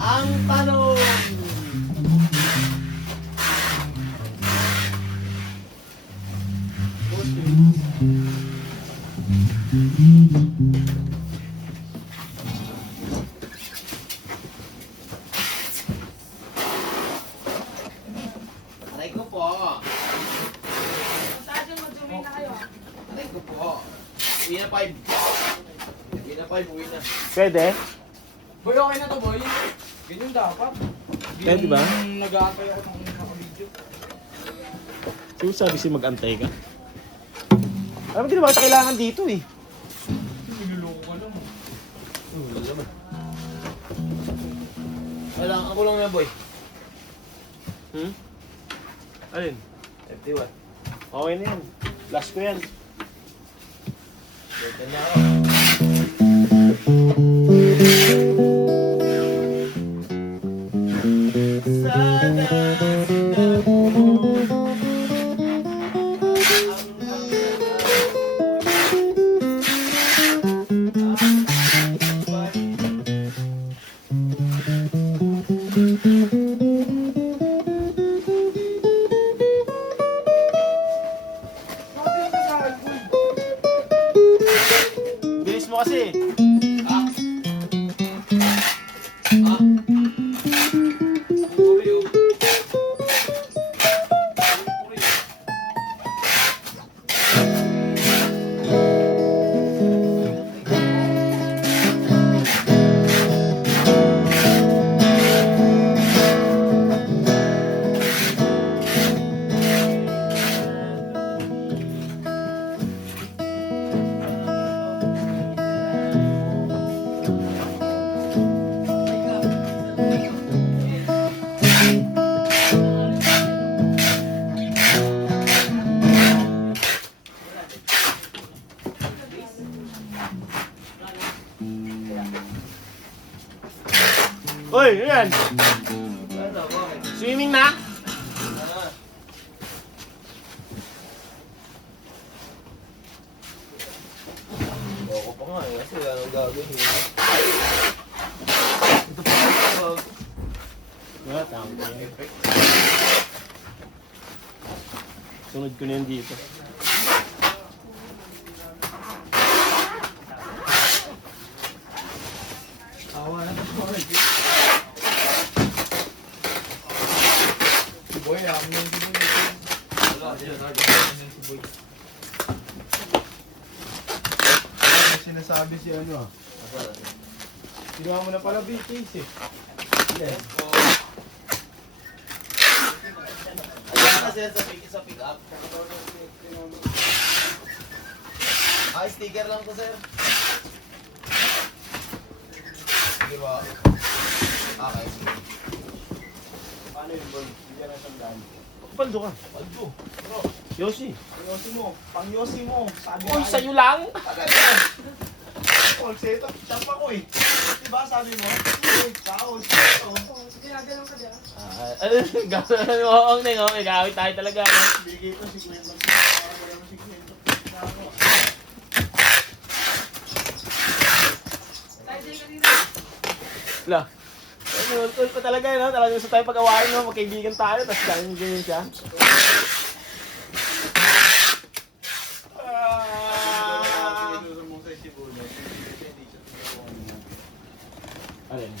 Ang tanong. Aray ko po. Masyadong mag-zooming na kayo. Aray ko po. Uwi na 5. Uwi na 5, uwi na. Pwede? Boy, okay na to, boy. Ganyan dapat. Pwede ba? Nag-aantay ako ng naka-video. Sino sabi si mag-antay ka? Alam mo, di ba kailangan dito eh. Niluloko ka lang. Wala, ako lang na boy. Hmm? Alin? 51. Okay na yan. Last ko yan. Pwede na ako. Sana sinabi mo Bilis mo kasi. Hoy, yan. Swimming na? Ako pa nga eh, kasi wala nang gagawin eh. Wala, tama ko yan. Sunod ko na yan dito. Awa na to, boy. Si boy, ako na yung si boy. Wala, dyan. Nagagawa na yung si boy. May sinasabi si ano ah. Kinuha mo na pala B-case eh. Yes po. Ayan kasi yan sa pick up. Ah, sticker lang to sir. Sige ba? Okay, sige. Paano yun boy? Hindi ka na sandaan. Paldo ka. Paldo. Bro, Yoshi. Yosi mo. Pang Yosi mo. Sabi Uy, nga- sa'yo lang? tagal yan. Oh, set up. Champ ako eh. Diba sabi mo? Uy, kaos. Ito. Ginagalang ka dyan. Gano'n mo, Ong Neng, oh. Igawit tayo talaga. No? Bigay ko 50. Para wala mo 50. Ako. Tayo din kanina. Wala. Cool pa talaga, no? Talagang gusto tayo pag-awain, no? Magkaibigan tayo, tapos ganyan siya. Ito sa mong sa Cebu. Hindi siya tinutuwa niya. Alin?